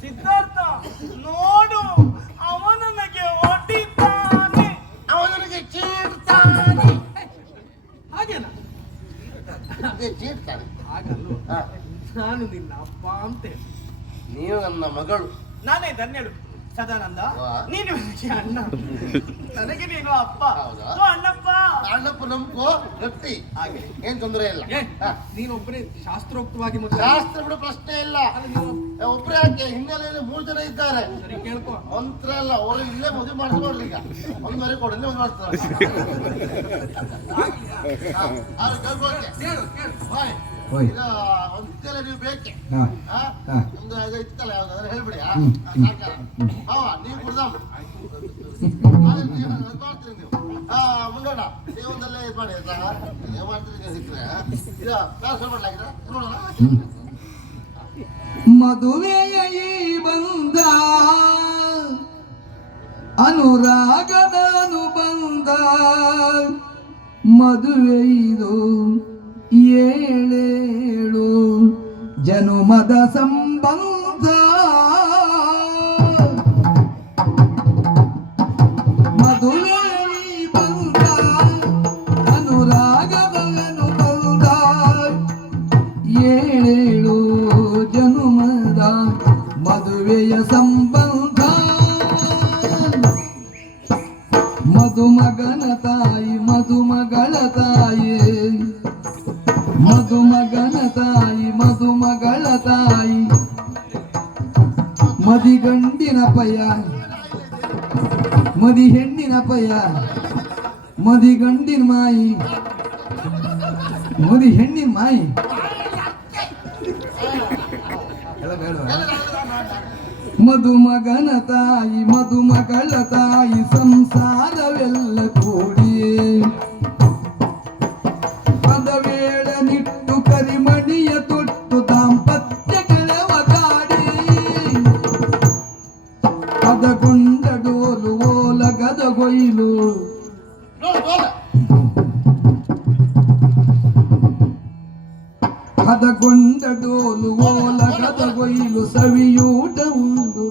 ಸಿದ್ಧಾರ್ಥ. ನೋಡು ಅವನು ನನಗೆ ಹೊಡಿತಾನೆ ಅವನಿಗೆ ಚೀಡ್ತಾನೆ ಹಾಗೇನಾ? ಅದೇ ಹಾಗಲ್ಲ? ನಾನು ನಿನ್ನ ಅಪ್ಪ ಅಂತ ಹೇಳು. ನೀನು ನನ್ನ ಮಗಳು. ನಾನೇ ಧನ್ಯಳು. ಸದಾನಂದ ನೀನು ನನಗೆ ಅಣ್ಣ ನನಗೆ ನೀನು ಅಪ್ಪ? ಓ ಅಣ್ಣಪ್ಪ. ಅಣ್ಣಪ್ಪ ನಂಬ್ಕೋ ಗಟ್ಟಿ ಹಾಗೆ. ಏನ್ ತೊಂದರೆ ಇಲ್ಲ. ನೀನೊಬ್ಬನೇ ಶಾಸ್ತ್ರೋಕ್ತವಾಗಿ ಮತ್ತೆ ಶಾಸ್ತ್ರ ಬಿಡು ಪ್ರಶ್ನೆ ಇಲ್ಲ. ಒಬ್ರೇ ಯಾಕೆ? ಹಿನ್ನೆಲೆಯಲ್ಲಿ ಮೂರು ಜನ ಇದ್ದಾರೆ. ಸರಿ ಕೇಳ್ಕೊ. ಮಂತ್ರ ಅಲ್ಲ ಅವರು ಇಲ್ಲೇ ಮದುವೆ ಮಾಡಿಸ್ಕೊಡ್ಲಿ ಈಗ. ಒಂದುವರೆ ಕೊಡು ಇಲ್ಲೇ ಮದುವೆ ಮಾಡ್ತಾರೆ ಕೇಳು ಕೇಳು. ಬಾಯ್ ಒಂದ್ಸಲ ನೀವು ಬೇಕೆ? ಹಾ ಹಾ? ಹಾ. ನಿಮ್ದು ಅದು ಇತ್ತಲ್ಲ ಯಾವ್ದು ಅದನ್ನ ಹೇಳ್ಬಿಡಿ ಸಾಕಾರ ಮಾವ ನೀವು ಕುಡ್ದಮ್ಮ ಮಾಡ್ತೀರಿ ನೀವು? ಮುಂಡೋಣ ನೀವು ಒಂದಲ್ಲೇ ಇದು ಮಾಡಿ ಏನ್ ಮಾಡ್ತೀರಿ ಈಗ ಸಿಕ್ಕರೆ ಕ್ಲಾಸ್ ಹೇಳ್ಬಿಡ್ಲಾಗಿದ್ರೆ ನೋಡೋಣ. ಮದುವೆಯ ಈ ಬಂದ ಅನುರಾಗದ ಅನುಬಂಧ ಮದುವೆ ಇದು ಏಳೇಳು ಜನುಮದ ಸಂಬಂಧ. ಜನುಮದ ಮದುವೆಯ ಸಂಬಂಧ. ಮಧುಮಗನ ತಾಯಿ ಮಧುಮಗಳ ತಾಯಿ. ಮಧುಮಗನ ತಾಯಿ, ಮಧುಮಗಳ ತಾಯಿ ಮದಿಗಂಡಿನ ಪಯ ಮದಿ ಹೆಣ್ಣಿನ ಪಯ ಮದಿಗಂಡಿನ ಮಾಯಿ ಮದಿ ಹೆಣ್ಣಿನ ಮಾಯಿ? ಮಧುಮಗನ ತಾಯಿ, ಮಧುಮಗಳ ತಾಯಿ, ಸಂಸಾರವೆಲ್ಲ ಕೂಡಿ ಹದಗೊಂಡ ಡೋಲು ಓಲಗದ ಗೊಯ್ಲು ಸವಿಯೂಟ ಉಂಡು.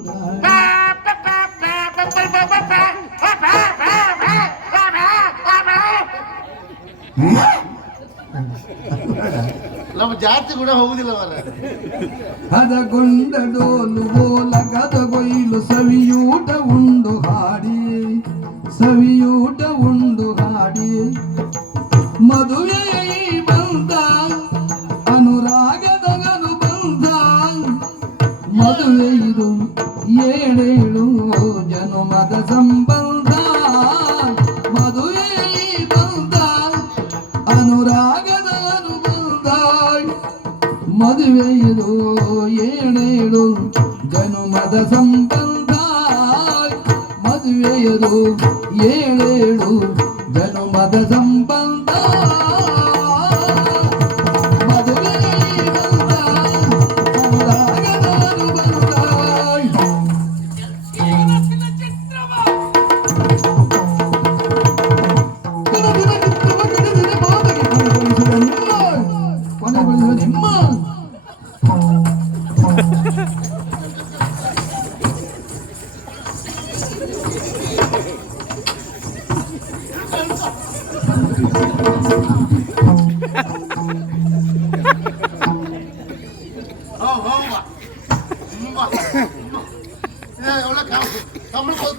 ನಮ್ಮ ಜಾತಿ ಕೂಡ ಹೋಗುದಿಲ್ಲ ಮರ ಹದಗೊಂಡ ಡೋಲು ಓಲಗದ ಗೊಯ್ಲು ಸವಿಯೂಟ ಉಂಡು ಹಾಡಿ. ಸವಿಯೂಟ ಉಂಡು ಹಾಡಿ. ಮದುವೆ ಈ ಇದು ಏಳೇಳು ಜನುಮದ ಸಂಬಂಧ ಮದುವೆಯಲ್ಲಿ ಬಂದ, ಅನುರಾಗದ ಅನುಬಂಧ. ಮದುವೆ ಇದು ಏಳೇಳು ಜನುಮದ ಸಂಬಂಧ. ಮದುವೆಯದು ಏಳೇಳು ಜನುಮದ ಸಂಬಂಧ.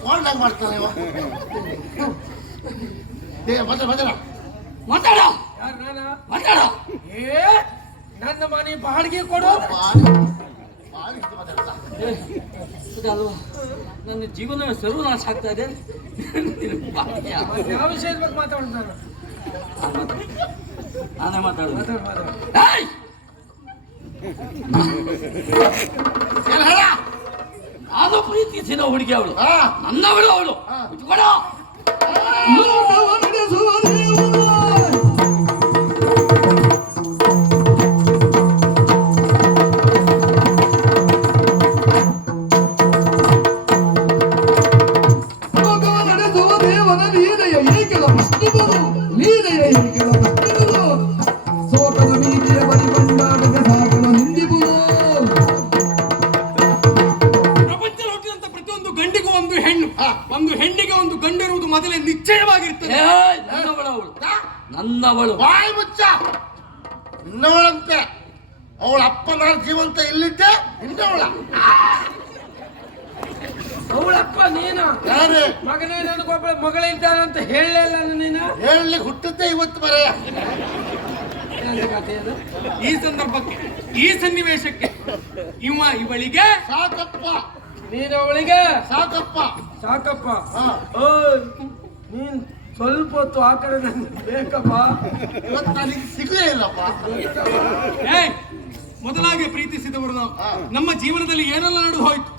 ಕೊಂಡಾಗ ಮಾಡ್ತಾನೆ ಏ ಮಾತಾಡ. ಮಾತಾಡ. ಏ ನನ್ನ ಮನೆ ಬಾಡಿಗೆ ಕೊಡು. ಅಲ್ವಾ? ನನ್ನ ಜೀವನ ಸರ್ವನಾಶ ಆಗ್ತಾ ಇದೆ. ಯಾವ ವಿಷಯದ ಬಗ್ಗೆ ಮಾತಾಡೋದು ನಾನು? ನಾನೇ ಮಾತಾಡೋದು. ಮಾತಾಡು ಮಾತಾಡು ಏಯ್! ಏನ್ ಹೇಳ ನಾನು ಪ್ರೀತಿಸಿದ ಹುಡುಗಿ ಅವಳು. ನನ್ನವಳು ಅವಳು. ಹಾ. ನೀನು? ಯಾರೇ? ಮಗನೇ ನನಗೊಬ್ಬಳ ಮಗಳಿದ್ದಾಳೆ ಅಂತ ಹೇಳಲಿಲ್ಲ ನೀನು? ಹೇಳಲಿಕ್ಕೆ ಹುಟ್ಟುತ್ತೆ ಇವತ್ತು ಬರೆಯ ಅದು? ಈ ಸಂದರ್ಭಕ್ಕೆ ಈ ಸನ್ನಿವೇಶಕ್ಕೆ ಇವ ಇವಳಿಗೆ ಸಾಕಪ್ಪ. ನೀನು ಅವಳಿಗೆ ಸಾಕಪ್ಪ. ಸಾಕಪ್ಪ. ಹಾ. ಓಯ್ ನೀನ್ ಸ್ವಲ್ಪ ಹೊತ್ತು ಆ ಕಡೆ ನನ್ಗೆ ಬೇಕಪ್ಪ. ಇವತ್ತು ನನಗೆ ಸಿಗಲೇ ಇಲ್ಲಪ್ಪ. ಏಯ್ ಮೊದಲಾಗಿ ಪ್ರೀತಿಸಿದವರು ನಾವು. ನಮ್ಮ ಜೀವನದಲ್ಲಿ ಏನೆಲ್ಲ ನಡೆದು ಹೋಯ್ತು.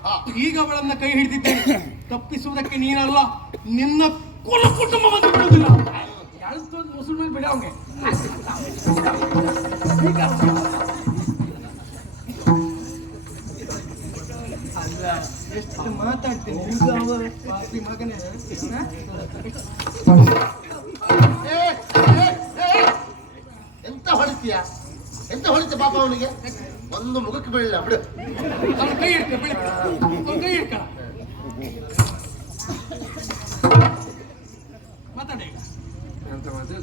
ಈಗ ಅವಳನ್ನ ಕೈ ಹಿಡಿದಿದ್ದೇನೆ. ತಪ್ಪಿಸುವುದಕ್ಕೆ ನೀನಲ್ಲ ನಿನ್ನ ಕುಲ ಕುಟುಂಬವನ್ನು ಬಂದು ಬಿಡುವುದಿಲ್ಲ ಮುಸಲ್ಮಾನ್ ಬಿಡ ಅವ್ಗೆ ಅಲ್ಲ ಎಷ್ಟು ಮಾತಾಡ್ತೀನಿ. ಮಗನೇ. ಎಂತ ಹೊಡಿತೀಯ? ಎಂತ ಹೊಳಿತ ಪಾಪ ಅವನಿಗೆ? ಒಂದು ಮುಖಕ್ಕೆ ಬೀಳಲ್ಲ ಬಿಡು. ಅವನ ಕೈ ಹಿಡ್ಕ ಬೆಳಿಗ್ಗೆ ಅವನ ಕೈ ಹಿಡ್ಕ. ಮಾತಾಡ ಈಗ. ಅಂತ ಮಾತು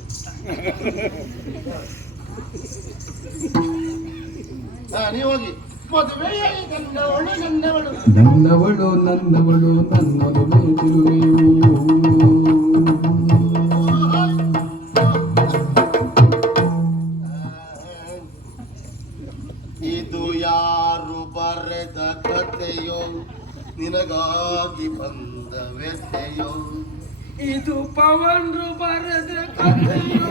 ಹಾ ನೀವು ಹೋಗಿ. ನನ್ನವಳು ನನ್ನವಳು. ನನ್ನದು ಇದು ಪವನ್ರು ಬರೆದ ಕಥೆಯು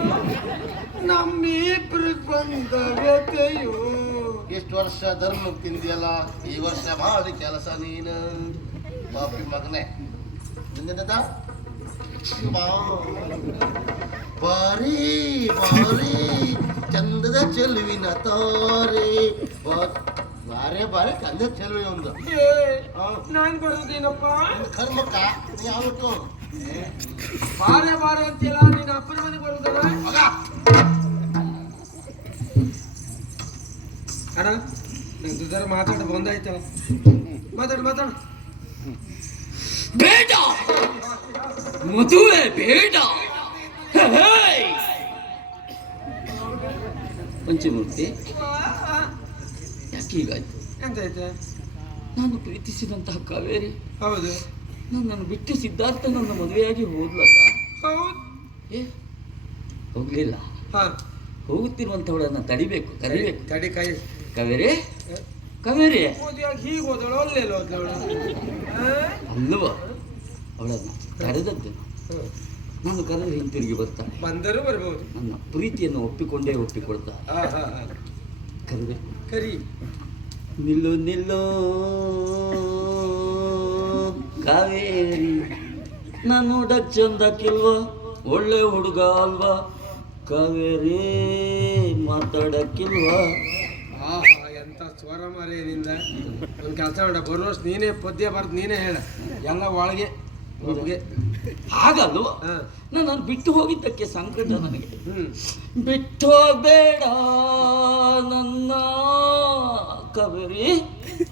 ನಮ್ಮಿಬ್ರು ಬಂದ ವ್ಯಥೆಯು. ಎಷ್ಟು ವರ್ಷ ಧರ್ಮ ತಿಂದಿಯಲ್ಲ? ಈ ವರ್ಷ ಮಾಡಿ ಕೆಲಸ ನೀನು. ಬಾಪಿ ಮಗನೇ. ನಿಂದ ಬಾರಿ ಬಾರಿ. ಚಂದದ ಚೆಲುವಿನ ತಾರೆ. ಬಾರೆ ಬಾರೆ ಕಂದ ಚೆಲುವೆ ಒಂದು ನಾನು ಬರೋದೇನಪ್ಪ ಕರ್ಮಕ್ಕ ನೀ ಯಾವತ್ತು? ಬಾರೆ ಬಾರೆ ಅಂತೀಯಲ್ಲ ನೀನು ಅಪ್ಪನ ಮನೆ ಬರೋದಲ್ಲ? ಅಣ್ಣ ನಂಗೆ ದುದಾರ ಮಾತಾಡ ಬಂದಾಯ್ತು ಮಾತಾಡು ಮಾತಾಡು. ಬೇಡ! ಮದುವೆ ಬೇಡ! ಪಂಚಮೂರ್ತಿ. ಹೀಗಾಯ್ತು. ಎಂತಾಯ್ತು? ನಾನು ಪ್ರೀತಿಸಿದಂತಹ ಕಾವೇರಿ. ಹೌದು. ನನ್ನನ್ನು ಬಿಟ್ಟು ಸಿದ್ಧಾರ್ಥ ನನ್ನ ಮದುವೆಯಾಗಿ ಹೋದ್ಲಲ್ಲ? ಹೌದು. ಏ ಹೋಗ್ಲಿಲ್ಲ. ಹಾ. ಹೋಗುತ್ತಿರುವಂಥವಳನ್ನ ತಡಿಬೇಕು ಕರಿಬೇಕು. ತಡಿ ಕೈ. ಕಾವೇರಿ? ಕಾವೇರಿ? ಹೀಗೆ ಹೋದಳು ಅಲ್ಲೆಲ್ಲ ಹೋದಳು? ಅಲ್ಲವ. ಅವಳನ್ನ ಕರೆದದ್ದು ನಾನು. ಕರೆದು ಹಿಂತಿರುಗಿ ಬರ್ತಾನೆ. ಬಂದರೂ ಬರ್ಬೋದು. ನನ್ನ ಪ್ರೀತಿಯನ್ನು ಒಪ್ಪಿಕೊಂಡೇ ಒಪ್ಪಿಕೊಳ್ತಾ ಕರಿಬೇಕು. ಕರಿ. ನಿಲ್ಲು ನಿಲ್ಲು. ಕಾವೇರಿ. ನಾನು ನೋಡಕ್ ಕಿಲ್ವಾ, ಒಳ್ಳೆ ಹುಡುಗ ಅಲ್ವಾ. ಕಾವೇರಿ ಮಾತಾಡಕ್ಕಿಲ್ವಾ? ಆಹಾ, ಎಂತ ಸ್ವರ ಮರೆಯಿಂದ ಒಂದು ಕೆಲಸ ಮಾಡ, ಬರೋಷ್ಟು ನೀನೇ ಪದ್ಯ ಬರ್ದು ನೀನೇ ಹೇಳ. ಎಲ್ಲ ಒಳಗೆ. ಒಳಗೆ ಹಾಗಲ್ವ? ಹಾ. ನಾನು ಬಿಟ್ಟು ಹೋಗಿದ್ದಕ್ಕೆ ಸಂಕಟ ನನಗೆ. ಬಿಟ್ಟು ಹೋಗಬೇಡ ನನ್ನ ಕಬರಿ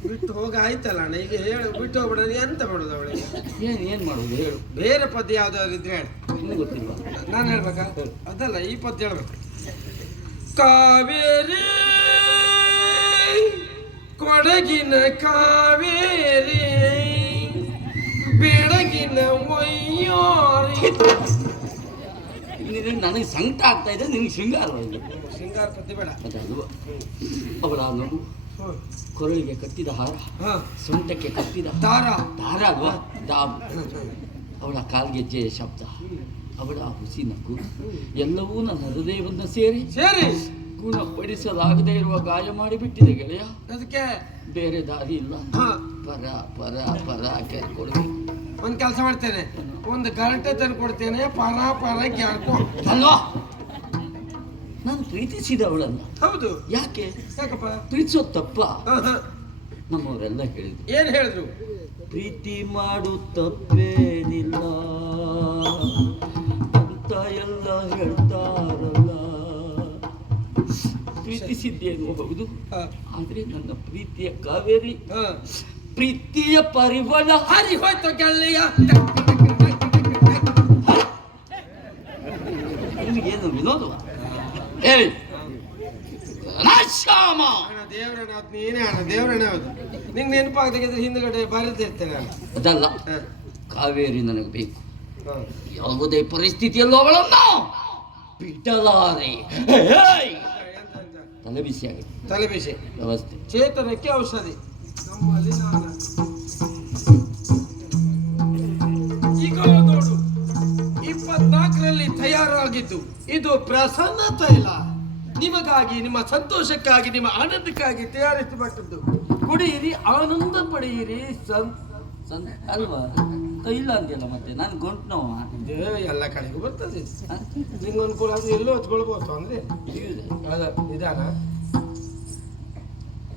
ಬಿಟ್ಟು ಹೋಗ ಆಯ್ತಲ್ಲ ಅಣ್ಣ. ಈಗ ಹೇಳು ಬಿಟ್ಟು ಹೋಗ್ಬೇಡ ನೀ ಎಂತ ಮಾಡೋದು ಅವಳಿಗೆ ಏನು ಏನು ಮಾಡೋದು? ಹೇಳು. ಬೇರೆ ಪದ್ಯ ಯಾವುದಾದ್ರು ಇದ್ರೆ ಹೇಳು. ಗೊತ್ತಿಲ್ಲ ನಾನು ಹೇಳ್ಬೇಕಾ? ಅದಲ್ಲ ಈ ಪದ್ಯ ಹೇಳ್ಬೇಕು. ಕಾವೇರಿ ಕೊಡಗಿನ ಕಾವೇರಿ ಬೆಳಗಿನ ಒಯ್ಯೋರಿ ನಿನಗೆ ಸಂಕಟ ಆಗ್ತಾ ಇದೆ ನಿನಗೆ ಶೃಂಗಾರ ಶೃಂಗಾರ ಪದ್ಯ ಬೇಡ. ಅವಳ ನಗು ಕೊರಳಿಗೆ ಕಟ್ಟಿದ ಹಾರ ಸೊಂಟಕ್ಕೆ ಕಟ್ಟಿದ ದಾರ. ದಾರ ಅಲ್ವಾ? ದಾಬ್ ಅವಳ ಕಾಲ್ಗೆಜ್ಜೆಯ ಶಬ್ದ ಅವಳ ಹುಸಿ ನಗು ಎಲ್ಲವೂ ನನ್ನ ಹೃದಯವನ್ನು ಸೇರಿ ಸೇರಿ. ಗುಣಪಡಿಸಲಾಗದೇ ಇರುವ ಗಾಯ ಮಾಡಿಬಿಟ್ಟಿದೆ ಗೆಳೆಯ. ಅದಕ್ಕೆ? ಬೇರೆ ದಾರಿ ಇಲ್ಲ. ಪರ ಪರ ಪರ ಕೇಳ್ಕೊಳ್ಬೇಕು ಒಂದ್ ಕೆಲಸ ಮಾಡ್ತೇನೆ. ಒಂದು ಗರಟೆ ತಂದು ಕೊಡ್ತೇನೆ. ಪರ ಪರ ಗ್ಯಾಡ್ಕೋ ಅಲ್ವಾ ನಾನು ಪ್ರೀತಿಸಿದವಳನ್ನ ಹೌದು. ಯಾಕೆ? ಯಾಕಪ್ಪ? ಪ್ರೀತಿಸೋ ತಪ್ಪ. ನಮ್ಮವರೆಲ್ಲ ಹೇಳಿದ್ರು. ಏನ್ ಹೇಳಿದ್ರು? ಪ್ರೀತಿ ಮಾಡು ತಪ್ಪೇನಿಲ್ಲ. ಅಂತ ಎಲ್ಲ ಹೇಳ್ತಾರಲ್ಲ. ಪ್ರೀತಿಸಿದ್ದೇನು ಹೌದು. ಆದ್ರೆ ನನ್ನ ಪ್ರೀತಿಯ ಕಾವೇರಿ ಹಾ. ಪ್ರೀತಿಯ ಪರಿವಲ ಹರಿ ಹೋಯ್ತು ಗೆಳೆಯ. ನಿನಗೇನು ವಿನೋದ? ಏಯ್ ಶ್ಯಾಮ ದೇವ್ರಣ್ಣ ಅದು ನೀನೇ ಅಣ್ಣ ದೇವ್ರಣ್ಣ ಹೌದು ನಿಂಗೆ ನೆನಪಾಗದಾಗಿದ್ರೆ ಹಿಂದ್ಗಡೆ ಬರೆದಿರ್ತೇನೆ ನಾನು. ಅದಲ್ಲ ಕಾವೇರಿ ನನಗೆ ಬೇಕು. ಯಾವುದೇ ಪರಿಸ್ಥಿತಿಯಲ್ಲೂ ಅವಳನ್ನು ಬಿಡಲಾರೆ. ಏಯ್! ಆಗಿದೆ. ತಲೆಬಿಸಿ ವ್ಯವಸ್ಥೆ. ಚೇತನಕ್ಕೆ ಔಷಧಿ. ನಮ್ಮಲ್ಲಿ ನಾನ. ಈಗ ನೋಡು ಇಪ್ಪತ್ನಾಲ್ಕರಲ್ಲಿ ತಯಾರಾಗಿದ್ದು ಇದು ಪ್ರಸನ್ನ ತೈಲ. ನಿಮಗಾಗಿ ನಿಮ್ಮ ಸಂತೋಷಕ್ಕಾಗಿ ನಿಮ್ಮ ಆನಂದಕ್ಕಾಗಿ ತಯಾರಿಸಲ್ಪಟ್ಟದ್ದು ಕುಡಿಯಿರಿ ಆನಂದ ಪಡೆಯಿರಿ. ಸಂ ಅಲ್ವಾ? ತೈಲ ಅಂದಿಲ್ಲ ಮತ್ತೆ ನಾನು ಗೊಂಟ್ ನೋವ. ಇದು ಎಲ್ಲ ಕಡೆಗೂ ಬರ್ತದೆ. ನಿಂಗೆ ಅನುಕೂಲ ಅಂದ್ರೆ ಎಲ್ಲೂ ಹಚ್ಕೊಳ್ಬೋದು ಅಂದ್ರೆ ಅದ ನಿಧಾನ.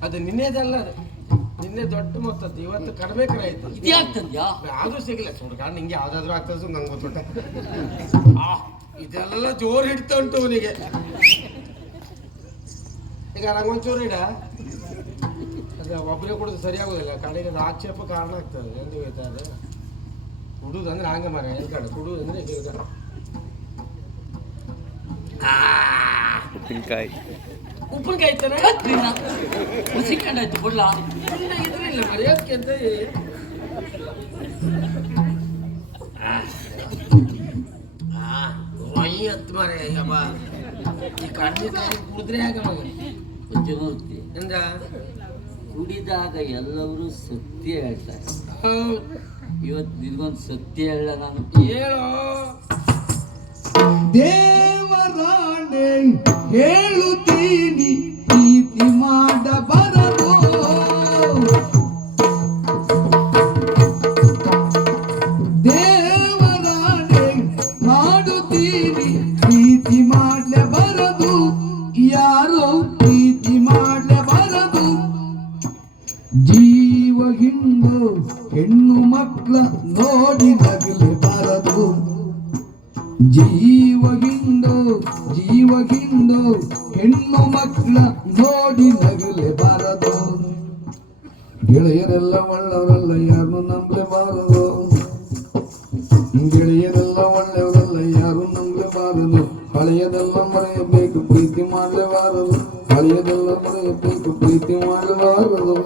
ಅದು ನಿನ್ನೆದಲ್ಲ ಅದು. ನಿನ್ನೆ ದೊಡ್ಡ ಮೊತ್ತದ್ದು ಇವತ್ತು ಕಡಿಮೆ ಕಡೆ ಆಯ್ತು. ಇದ್ಯಾಗ್ತದ್ಯಾ ಅದು ಸಿಗಲ್ಲ ಸುಡ್ಗಾಡ್ ನಿಂಗೆ ಯಾವ್ದಾದ್ರು ಆಗ್ತದೆ ನಂಗೆ ಗೊತ್ತುಂಟ ಆ, ಇದೆಲ್ಲ ಜೋರ್ ಹಿಡ್ತಾ ಉಂಟು ಅವನಿಗೆ. ಈಗ ನಂಗೊಂಚೂರು ಇಡ. ಅದು ಒಬ್ಬರೇ ಕುಡಿದು ಸರಿಯಾಗೋದಿಲ್ಲ ಕಡೆಗೆ ಅದು ಆಕ್ಷೇಪ ಕಾರಣ ಆಗ್ತದೆ ಎಂದು ಹೇಳ್ತಾರೆ ಕುಡುದು ಅಂದ್ರೆ ಹಂಗೆ ಮರ ಎಲ್ ಕಡೆ ಕುಡುದು ಅಂದ್ರೆ ಹೇಳ್ತಾರೆ ಇದು. ಉಪ್ಪಿನಕಾಯಿ. ಉಪ್ಪಿನಕಾಯಿ ಇತ್ತಾನೆ ಸಿಕ್ಕಂಡಾಯ್ತು ಕೊಡ್ಲ ಇದ್ರಿಲ್ಲ ಮರ್ಯಾದಕ್ಕೆ ಅಂತ ಹತ್ತು ಮರೆ ಅಬ್ಬ ಈ ಕಣ್ಣು ಕಾಯಿ ಕುಡಿದ್ರೆ ಹೇಗೆ ಮಗ ಪಂಚಮೂರ್ತಿ ಅಂದ್ರ ಕುಡಿದಾಗ ಎಲ್ಲರೂ ಸತ್ಯ ಹೇಳ್ತಾರೆ. ಇವತ್ತು ನಿನ್ಗೊಂದು ಸತ್ಯ ಹೇಳ ನಾನು. ಹೇಳೋ? ದೇವರಾಣೆ ಹೇಳುತ್ತೀನಿ ಪ್ರೀತಿ ಮಾಡಬಾರದು. ಹಳೆಯದೆಲ್ಲ ಮರೆಯಬೇಕು ಪ್ರೀತಿ ಮಾಡಲೇಬಾರದು ಹಳೆಯದೆಲ್ಲ ಮರೆಯಬೇಕು ಪ್ರೀತಿ ಮಾಡಲೇಬಾರದು